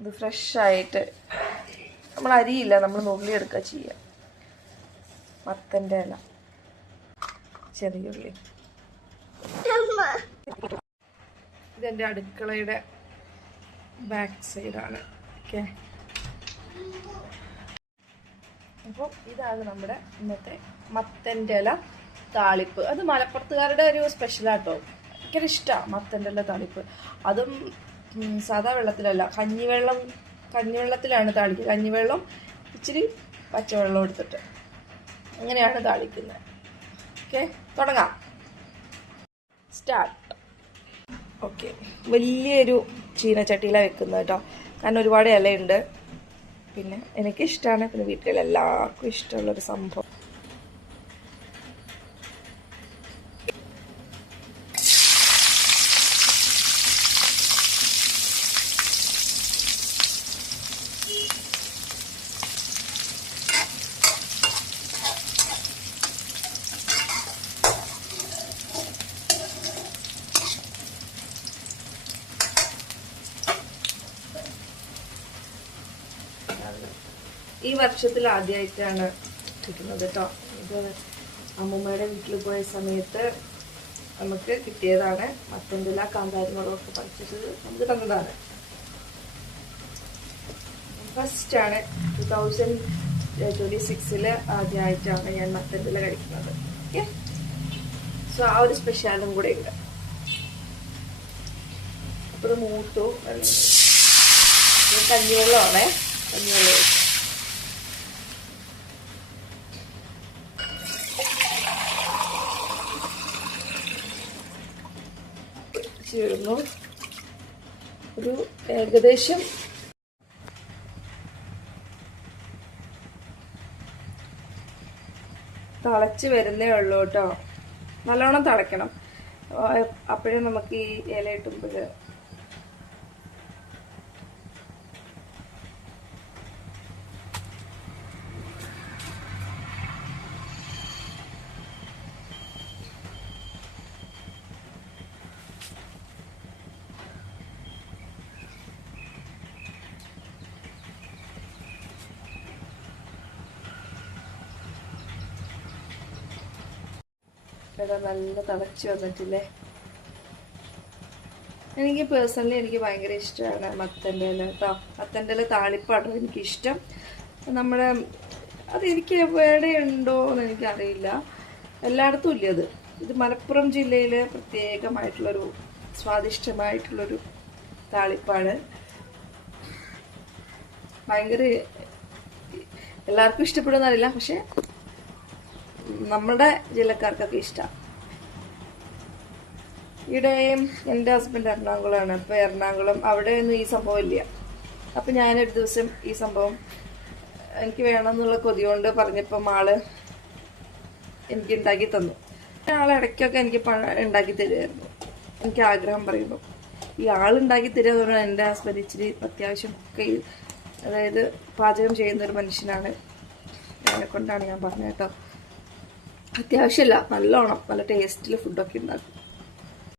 ഇത് ഫ്രഷായിട്ട് നമ്മൾ അരിയില്ല, നമ്മൾ നുള്ളിയെടുക്കുക ചെയ്യുക. മത്തൻ്റെ ഇല, ചെറിയുള്ളി. ഇതെൻ്റെ അടുക്കളയുടെ ബാക്ക് സൈഡാണ്. ഓക്കെ, അപ്പോൾ ഇതാണ് നമ്മുടെ ഇന്നത്തെ മത്തൻ്റെ ഇല താളിപ്പ്. അത് മലപ്പുറത്തുകാരുടെ ഒരു സ്പെഷ്യലാട്ടോ. ഭയങ്കര ഇഷ്ടമാണ് മത്തൻ്റെ ഇല താളിപ്പ്. അതും സാധാ വെള്ളത്തിലല്ല, കഞ്ഞിവെള്ളത്തിലാണ് താളിക്കുക. കഞ്ഞിവെള്ളം ഇച്ചിരി പച്ചവെള്ളം എടുത്തിട്ട് അങ്ങനെയാണ് താളിക്കുന്നത്. ഓക്കെ, തുടങ്ങാം. സ്റ്റാർട്ട്. ഓക്കെ, വലിയൊരു ചീനച്ചട്ടിയിലാണ് വെക്കുന്നത് കേട്ടോ. കാരണം ഒരുപാട് ഇലയുണ്ട്. പിന്നെ എനിക്കിഷ്ടമാണ്, പിന്നെ വീട്ടിലെല്ലാവർക്കും ഇഷ്ടമുള്ളൊരു സംഭവം. ഈ വർഷത്തിൽ ആദ്യമായിട്ടാണ് കിട്ടുന്നത് കേട്ടോ. ഇത് അമ്മൂമ്മയുടെ വീട്ടിൽ പോയ സമയത്ത് നമുക്ക് കിട്ടിയതാണ്. മത്തൻ്റെ ഇല കാന്താരി മുളകൊക്കെ പറിച്ചിട്ട് നമുക്ക് തന്നതാണ്. ഫസ്റ്റാണ് 2026 ആദ്യമായിട്ടാണ് ഞാൻ മത്തൻ്റെ ഇല കഴിക്കുന്നത്. ഓക്കെ, സോ ആ ഒരു സ്പെഷ്യാലും കൂടെ ഉണ്ട്. അപ്പോൾ ഇത് മൂത്തു. കഞ്ഞിവെള്ളമാണേ, കഞ്ഞിവെള്ളം ചേർന്നു. ഒരു ഏകദേശം തിളച്ച് വരുന്നേ ഉള്ളൂ കേട്ടോ. നല്ലോണം തിളയ്ക്കണം, അപ്പോഴേ നമുക്ക് ഈ ഇല ഇട്ടുമ്പോൾ നല്ല തിളച്ച് വന്നിട്ടില്ലേ. എനിക്ക് പേഴ്സണലി എനിക്ക് ഭയങ്കര ഇഷ്ടമാണ് മത്തൻ്റെ ഇല കേട്ടോ. മത്തൻ്റെ ഇല താളിപ്പാട്ടോ എനിക്കിഷ്ടം. നമ്മുടെ അതെനിക്ക് എവിടെ ഉണ്ടോ എന്ന് എനിക്കറിയില്ല, എല്ലായിടത്തും ഇല്ല. ഇത് മലപ്പുറം ജില്ലയിലെ പ്രത്യേകമായിട്ടുള്ളൊരു സ്വാദിഷ്ടമായിട്ടുള്ളൊരു താളിപ്പാണ്. ഭയങ്കര എല്ലാവർക്കും ഇഷ്ടപ്പെടുന്നറിയില്ല, പക്ഷെ നമ്മുടെ ജില്ലക്കാർക്കൊക്കെ ഇഷ്ടമാണ്. ഇവിടെയും എൻ്റെ ഹസ്ബൻഡ് എറണാകുളമാണ്. അപ്പോൾ എറണാകുളം അവിടെയൊന്നും ഈ സംഭവം ഇല്ല. അപ്പം ഞാനൊരു ദിവസം ഈ സംഭവം എനിക്ക് വേണമെന്നുള്ള കൊതി കൊണ്ട് പറഞ്ഞപ്പം ആള് എനിക്ക് ഉണ്ടാക്കി തന്നു. ആളിടയ്ക്കൊക്കെ എനിക്ക് ഉണ്ടാക്കി തരുമായിരുന്നു, എനിക്ക് ആഗ്രഹം പറയുമ്പോൾ. ഈ ആളുണ്ടാക്കി തരിക എന്ന് പറഞ്ഞാൽ എൻ്റെ ഹസ്ബൻഡ് ഇച്ചിരി അത്യാവശ്യം ഒക്കെ, അതായത് പാചകം ചെയ്യുന്നൊരു മനുഷ്യനാണ്. അതിനെ കൊണ്ടാണ് ഞാൻ പറഞ്ഞത് കേട്ടോ. അത്യാവശ്യമല്ല, നല്ലോണം നല്ല ടേസ്റ്റിൽ ഫുഡൊക്കെ ഉണ്ടാക്കും.